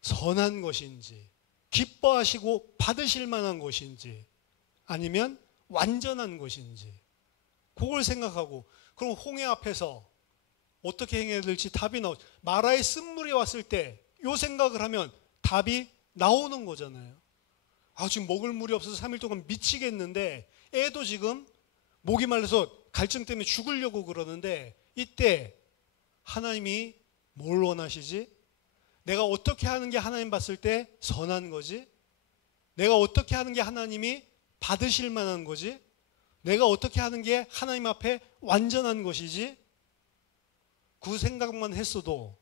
선한 것인지 기뻐하시고 받으실 만한 것인지 아니면 완전한 것인지 그걸 생각하고 그럼 홍해 앞에서 어떻게 행해야 될지 답이 나오죠. 마라의 쓴물이 왔을 때 이 생각을 하면 답이 나오는 거잖아요. 지금 먹을 물이 없어서 3일 동안 미치겠는데 애도 지금 목이 말라서 갈증 때문에 죽으려고 그러는데 이때 하나님이 뭘 원하시지? 내가 어떻게 하는 게 하나님 봤을 때 선한 거지? 내가 어떻게 하는 게 하나님이 받으실 만한 거지? 내가 어떻게 하는 게 하나님 앞에 완전한 것이지? 그 생각만 했어도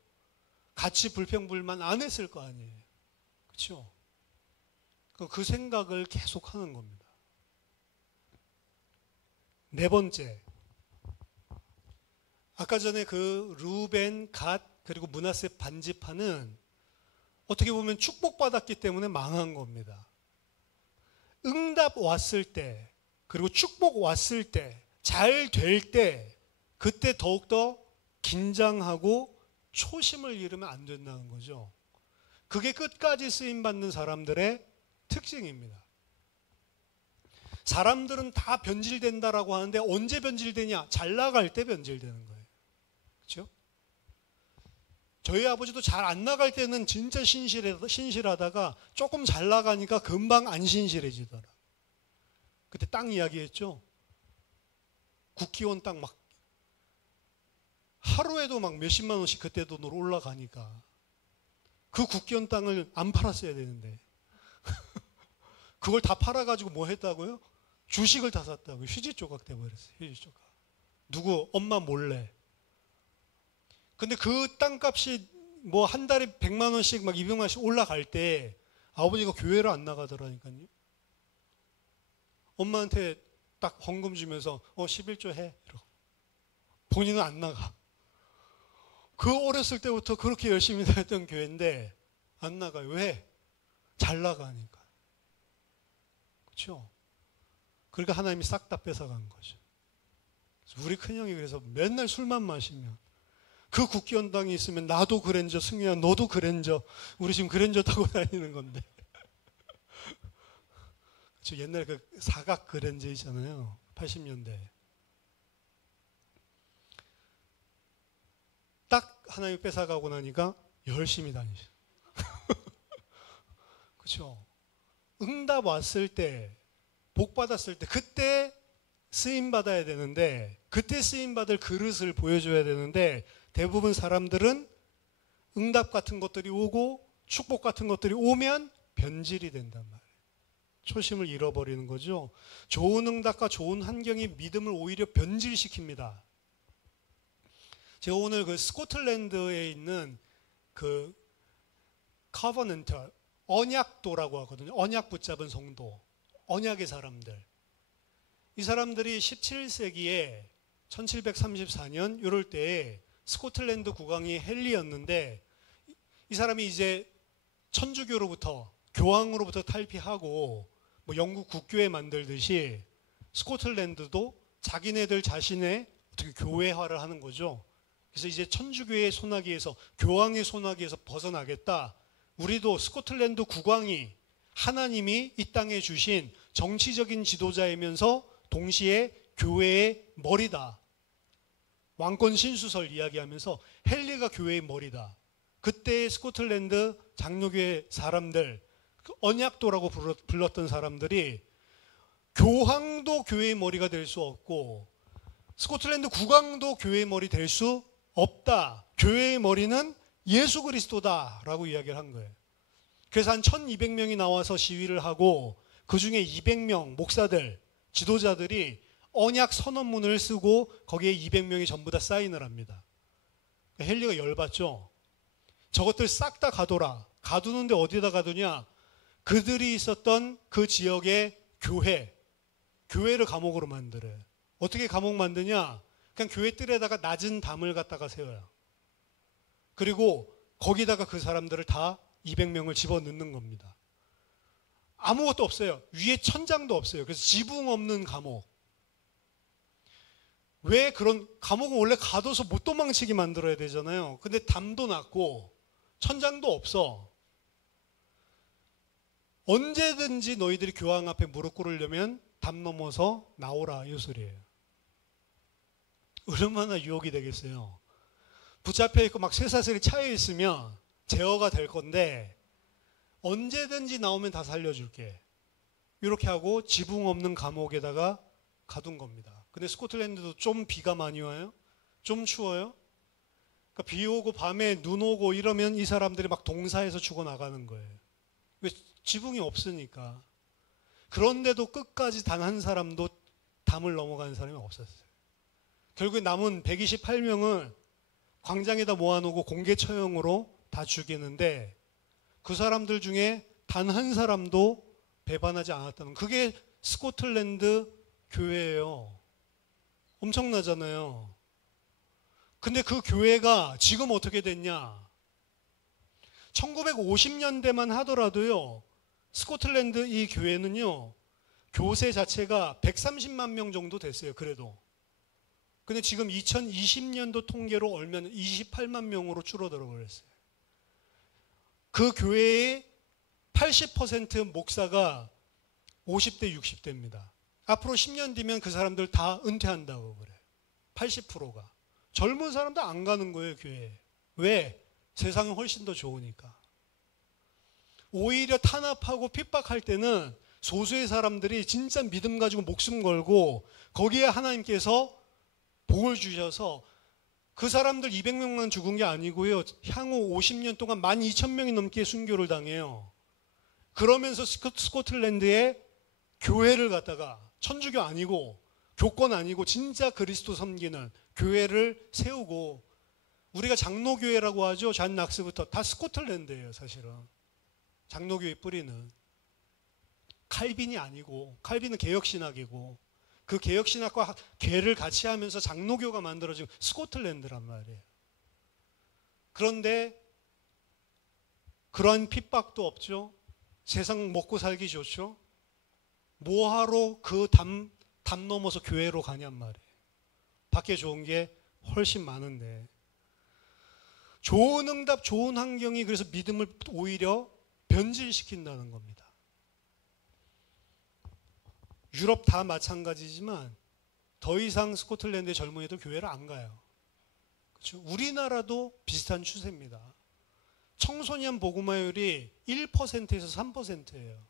같이 불평불만 안 했을 거 아니에요. 그렇죠? 그 생각을 계속 하는 겁니다. 네 번째, 아까 전에 그 르우벤, 갓 그리고 므낫세 반지파는 어떻게 보면 축복받았기 때문에 망한 겁니다. 응답 왔을 때 그리고 축복 왔을 때 잘 될 때 그때 더욱더 긴장하고 초심을 잃으면 안 된다는 거죠. 그게 끝까지 쓰임받는 사람들의 특징입니다. 사람들은 다 변질된다라고 하는데 언제 변질되냐? 잘 나갈 때 변질되는 거예요. 그렇죠? 저희 아버지도 잘 안 나갈 때는 진짜 신실하다가 조금 잘 나가니까 금방 안 신실해지더라. 그때 땅 이야기했죠. 국기원 땅 막 하루에도 막 몇십만 원씩 그때 돈으로 올라가니까 그 국기원 땅을 안 팔았어야 되는데 그걸 다 팔아가지고 뭐 했다고요? 주식을 다 샀다고요. 휴지 조각 돼버렸어요. 휴지 조각. 누구? 엄마 몰래. 근데 그 땅값이 뭐 한 달에 100만 원씩 막 200만 원씩 올라갈 때 아버지가 교회를 안 나가더라니까요. 엄마한테 딱 헌금 주면서 11조 해. 이러고. 본인은 안 나가. 그 어렸을 때부터 그렇게 열심히 다녔던 교회인데 안 나가요. 왜? 잘 나가니까. 그렇죠? 그러니까 하나님이 싹 다 뺏어간 거죠. 우리 큰형이 그래서 맨날 술만 마시면 그 국기원당이 있으면 나도 그랜저, 승희야 너도 그랜저, 우리 지금 그랜저 타고 다니는 건데. 그렇죠? 옛날에 그 사각 그랜저 있잖아요. 80년대. 딱 하나님이 뺏어가고 나니까 열심히 다니죠. 그렇죠? 응답 왔을 때, 복 받았을 때, 그때 쓰임 받아야 되는데, 그때 쓰임 받을 그릇을 보여줘야 되는데, 대부분 사람들은 응답 같은 것들이 오고 축복 같은 것들이 오면 변질이 된단 말이에요. 초심을 잃어버리는 거죠. 좋은 응답과 좋은 환경이 믿음을 오히려 변질시킵니다. 제가 오늘 그 스코틀랜드에 있는 그 커버넌트, 언약도라고 하거든요. 언약 붙잡은 성도, 언약의 사람들. 이 사람들이 17세기에 1734년 이럴 때에 스코틀랜드 국왕이 헨리였는데 이 사람이 이제 천주교로부터 교황으로부터 탈피하고 뭐 영국 국교회 만들듯이 스코틀랜드도 자기네들 자신의 어떻게 교회화를 하는 거죠. 그래서 이제 천주교의 소나기에서 교황의 소나기에서 벗어나겠다. 우리도 스코틀랜드 국왕이 하나님이 이 땅에 주신 정치적인 지도자이면서 동시에 교회의 머리다. 왕권 신수설 이야기하면서 헨리가 교회의 머리다. 그때 스코틀랜드 장로교회 사람들, 언약도라고 불렀던 사람들이 교황도 교회의 머리가 될 수 없고 스코틀랜드 국왕도 교회의 머리 될 수 없다. 교회의 머리는 예수 그리스도다라고 이야기를 한 거예요. 그래서 한 1200명이 나와서 시위를 하고 그 중에 200명 목사들, 지도자들이 언약 선언문을 쓰고 거기에 200명이 전부 다 사인을 합니다. 헨리가 열받죠. 저것들 싹 다 가둬라. 가두는데 어디다 가두냐? 그들이 있었던 그 지역의 교회를 감옥으로 만들어요. 어떻게 감옥 만드냐? 그냥 교회 뜰에다가 낮은 담을 갖다가 세워요. 그리고 거기다가 그 사람들을 다 200명을 집어넣는 겁니다. 아무것도 없어요. 위에 천장도 없어요. 그래서 지붕 없는 감옥. 왜 그런 감옥은 원래 가둬서 못 도망치게 만들어야 되잖아요. 근데 담도 낮고 천장도 없어. 언제든지 너희들이 교황 앞에 무릎 꿇으려면 담 넘어서 나오라 이 소리예요. 얼마나 유혹이 되겠어요. 붙잡혀 있고 막 쇠사슬이 차여 있으면 제어가 될 건데 언제든지 나오면 다 살려줄게. 이렇게 하고 지붕 없는 감옥에다가 가둔 겁니다. 근데 스코틀랜드도 좀 비가 많이 와요. 좀 추워요. 그러니까 비 오고 밤에 눈 오고 이러면 이 사람들이 막 동사에서 죽어나가는 거예요. 왜? 지붕이 없으니까. 그런데도 끝까지 단 한 사람도 담을 넘어가는 사람이 없었어요. 결국에 남은 128명을 광장에다 모아놓고 공개 처형으로 다 죽이는데 그 사람들 중에 단 한 사람도 배반하지 않았다는, 그게 스코틀랜드 교회예요. 엄청나잖아요. 근데 그 교회가 지금 어떻게 됐냐? 1950년대만 하더라도요, 스코틀랜드 이 교회는요, 교세 자체가 130만 명 정도 됐어요, 그래도. 근데 지금 2020년도 통계로 얼면 28만 명으로 줄어들어 버렸어요. 그 교회의 80% 목사가 50대, 60대입니다. 앞으로 10년 뒤면 그 사람들 다 은퇴한다고 그래요. 80%가. 젊은 사람도 안 가는 거예요, 교회에. 왜? 세상은 훨씬 더 좋으니까. 오히려 탄압하고 핍박할 때는 소수의 사람들이 진짜 믿음 가지고 목숨 걸고 거기에 하나님께서 복을 주셔서 그 사람들 200명만 죽은 게 아니고요. 향후 50년 동안 12,000명이 넘게 순교를 당해요. 그러면서 스코틀랜드에 교회를 갖다가 천주교 아니고 교권 아니고 진짜 그리스도 섬기는 교회를 세우고, 우리가 장로교회라고 하죠. 잔 낙스부터 다 스코틀랜드예요, 사실은. 장로교회 뿌리는. 칼빈이 아니고, 칼빈은 개혁신학이고, 그 개혁신학과 개를 같이 하면서 장로교가 만들어진 스코틀랜드란 말이에요. 그런데 그러한 핍박도 없죠. 세상 먹고 살기 좋죠. 뭐하러 그 담 넘어서 교회로 가냔 말이에요. 밖에 좋은 게 훨씬 많은데. 좋은 응답, 좋은 환경이 그래서 믿음을 오히려 변질시킨다는 겁니다. 유럽 다 마찬가지지만 더 이상 스코틀랜드의 젊은이들 교회를 안 가요. 그렇죠? 우리나라도 비슷한 추세입니다. 청소년 복음화율이 1%에서 3%예요.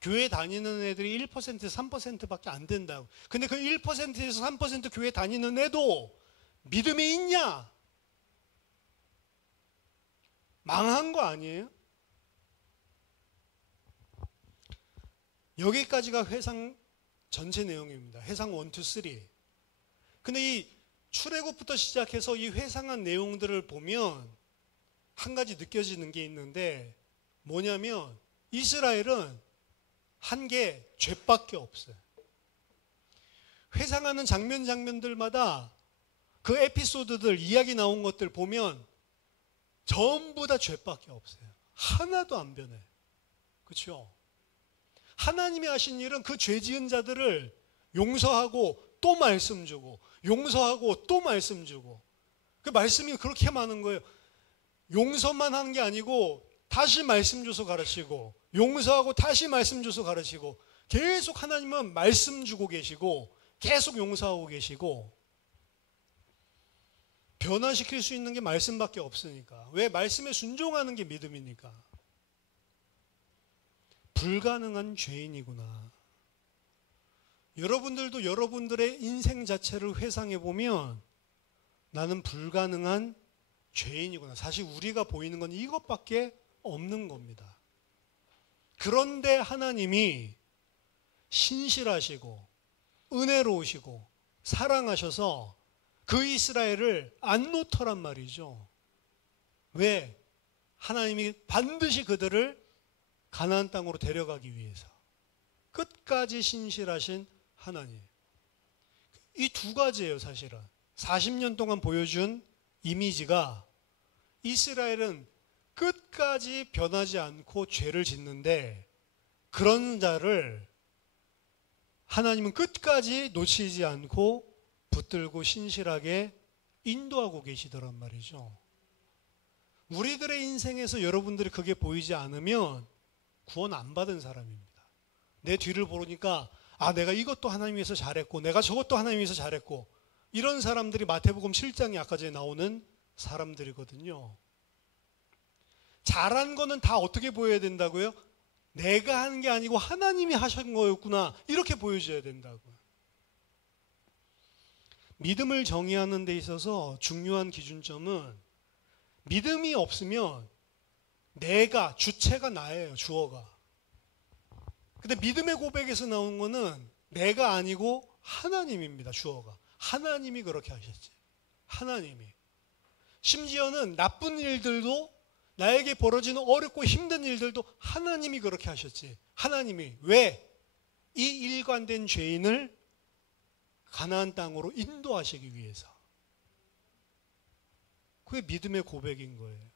교회 다니는 애들이 1%에서 3%밖에 안 된다고. 근데 그 1%에서 3% 교회 다니는 애도 믿음이 있냐? 망한 거 아니에요? 여기까지가 회상 전체 내용입니다. 회상 1, 2, 3. 근데 이 출애굽부터 시작해서 이 회상한 내용들을 보면 한 가지 느껴지는 게 있는데 뭐냐면 이스라엘은 한 게 죄밖에 없어요. 회상하는 장면들마다 그 에피소드들, 이야기 나온 것들 보면 전부 다 죄밖에 없어요. 하나도 안 변해. 그렇죠? 하나님이 하신 일은 그 죄 지은 자들을 용서하고 또 말씀 주고 용서하고 또 말씀 주고 그 말씀이 그렇게 많은 거예요. 용서만 하는 게 아니고 다시 말씀 줘서 가르치고 용서하고 다시 말씀 줘서 가르치고 계속 하나님은 말씀 주고 계시고 계속 용서하고 계시고 변화시킬 수 있는 게 말씀밖에 없으니까. 왜? 말씀에 순종하는 게 믿음이니까. 불가능한 죄인이구나. 여러분들도 여러분들의 인생 자체를 회상해 보면 나는 불가능한 죄인이구나. 사실 우리가 보이는 건 이것밖에 없는 겁니다. 그런데 하나님이 신실하시고 은혜로우시고 사랑하셔서 그 이스라엘을 안 놓더란 말이죠. 왜? 하나님이 반드시 그들을 가나안 땅으로 데려가기 위해서. 끝까지 신실하신 하나님. 이 두 가지예요, 사실은. 40년 동안 보여준 이미지가 이스라엘은 끝까지 변하지 않고 죄를 짓는데 그런 자를 하나님은 끝까지 놓치지 않고 붙들고 신실하게 인도하고 계시더란 말이죠. 우리들의 인생에서 여러분들이 그게 보이지 않으면 구원 안 받은 사람입니다. 내 뒤를 보니까 내가 이것도 하나님 위해서 잘했고 내가 저것도 하나님 위해서 잘했고 이런 사람들이 마태복음 7장에 아까 전에 나오는 사람들이거든요. 잘한 거는 다 어떻게 보여야 된다고요? 내가 한 게 아니고 하나님이 하신 거였구나 이렇게 보여줘야 된다고요. 믿음을 정의하는 데 있어서 중요한 기준점은 믿음이 없으면 내가, 주체가 나예요, 주어가. 근데 믿음의 고백에서 나온 거는 내가 아니고 하나님입니다, 주어가. 하나님이 그렇게 하셨지. 하나님이. 심지어는 나쁜 일들도 나에게 벌어지는 어렵고 힘든 일들도 하나님이 그렇게 하셨지. 하나님이. 왜? 이 일관된 죄인을 가나안 땅으로 인도하시기 위해서. 그게 믿음의 고백인 거예요.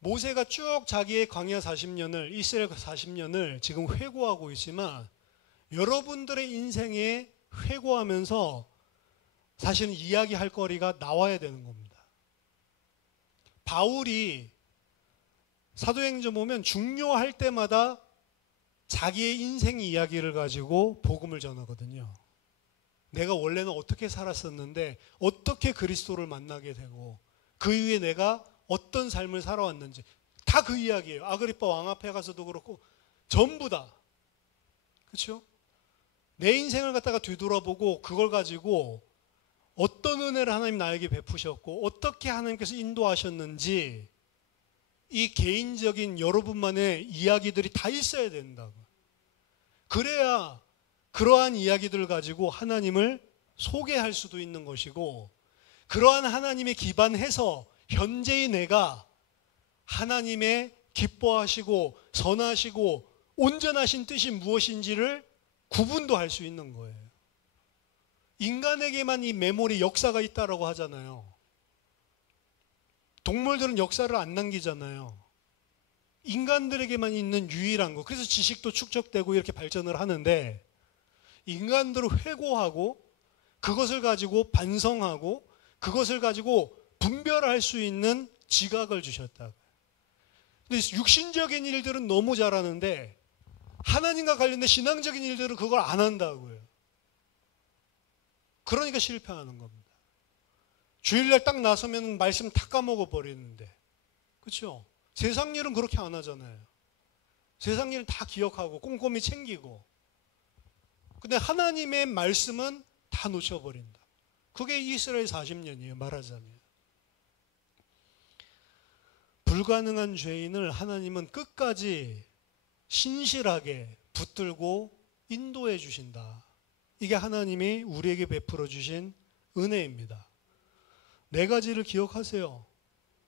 모세가 쭉 자기의 광야 40년을, 이스라엘 40년을 지금 회고하고 있지만 여러분들의 인생에 회고하면서 사실은 이야기할 거리가 나와야 되는 겁니다. 바울이 사도행전 보면 중요할 때마다 자기의 인생 이야기를 가지고 복음을 전하거든요. 내가 원래는 어떻게 살았었는데 어떻게 그리스도를 만나게 되고 그 이후에 내가 어떤 삶을 살아왔는지 다 그 이야기예요. 아그리빠 왕 앞에 가서도 그렇고 전부 다. 그렇죠? 내 인생을 갖다가 뒤돌아보고 그걸 가지고 어떤 은혜를 하나님 나에게 베푸셨고 어떻게 하나님께서 인도하셨는지 이 개인적인 여러분만의 이야기들이 다 있어야 된다고. 그래야 그러한 이야기들을 가지고 하나님을 소개할 수도 있는 것이고 그러한 하나님에 기반해서 현재의 내가 하나님의 기뻐하시고 선하시고 온전하신 뜻이 무엇인지를 구분도 할 수 있는 거예요. 인간에게만 이 메모리 역사가 있다라고 하잖아요. 동물들은 역사를 안 남기잖아요. 인간들에게만 있는 유일한 거. 그래서 지식도 축적되고 이렇게 발전을 하는데, 인간들을 회고하고 그것을 가지고 반성하고 그것을 가지고 분별할 수 있는 지각을 주셨다. 근데 육신적인 일들은 너무 잘하는데 하나님과 관련된 신앙적인 일들은 그걸 안 한다고요. 그러니까 실패하는 겁니다. 주일날 딱 나서면 말씀 다 까먹어 버리는데, 그렇죠? 세상 일은 그렇게 안 하잖아요. 세상 일은 다 기억하고 꼼꼼히 챙기고, 근데 하나님의 말씀은 다 놓쳐버린다. 그게 이스라엘 40년이에요, 말하자면. 불가능한 죄인을 하나님은 끝까지 신실하게 붙들고 인도해 주신다. 이게 하나님이 우리에게 베풀어 주신 은혜입니다. 네 가지를 기억하세요.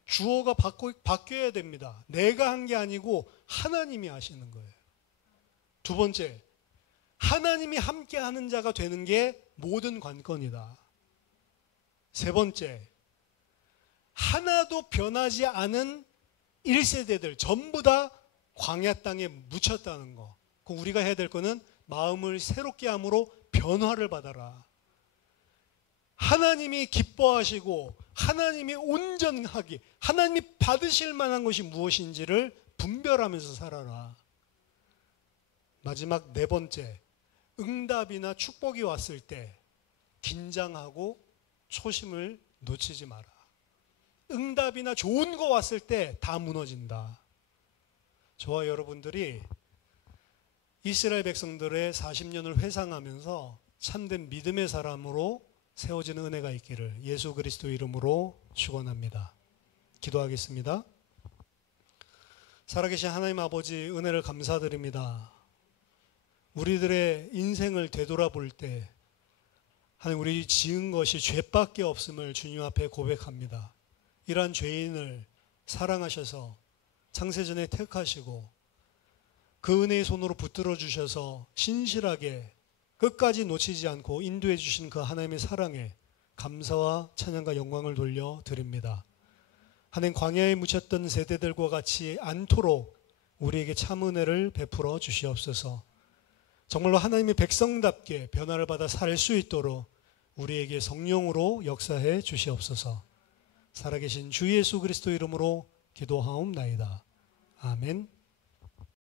주어가 바뀌어야 됩니다. 내가 한 게 아니고 하나님이 하시는 거예요. 두 번째, 하나님이 함께 하는 자가 되는 게 모든 관건이다. 세 번째, 하나도 변하지 않은 1세대들 전부 다 광야 땅에 묻혔다는 거. 그럼 우리가 해야 될 거는 마음을 새롭게 함으로 변화를 받아라. 하나님이 기뻐하시고 하나님이 온전하게, 하나님이 받으실 만한 것이 무엇인지를 분별하면서 살아라. 마지막 네 번째, 응답이나 축복이 왔을 때 긴장하고 초심을 놓치지 마라. 응답이나 좋은 거 왔을 때 다 무너진다. 저와 여러분들이 이스라엘 백성들의 40년을 회상하면서 참된 믿음의 사람으로 세워지는 은혜가 있기를 예수 그리스도 이름으로 축원합니다. 기도하겠습니다. 살아계신 하나님 아버지, 은혜를 감사드립니다. 우리들의 인생을 되돌아볼 때 하나님, 우리 지은 것이 죄밖에 없음을 주님 앞에 고백합니다. 이러한 죄인을 사랑하셔서 창세전에 택하시고 그 은혜의 손으로 붙들어 주셔서 신실하게 끝까지 놓치지 않고 인도해 주신 그 하나님의 사랑에 감사와 찬양과 영광을 돌려드립니다. 하나님, 광야에 묻혔던 세대들과 같이 않도록 우리에게 참 은혜를 베풀어 주시옵소서. 정말로 하나님의 백성답게 변화를 받아 살 수 있도록 우리에게 성령으로 역사해 주시옵소서. 살아계신 주 예수 그리스도 이름으로 기도하옵나이다. 아멘.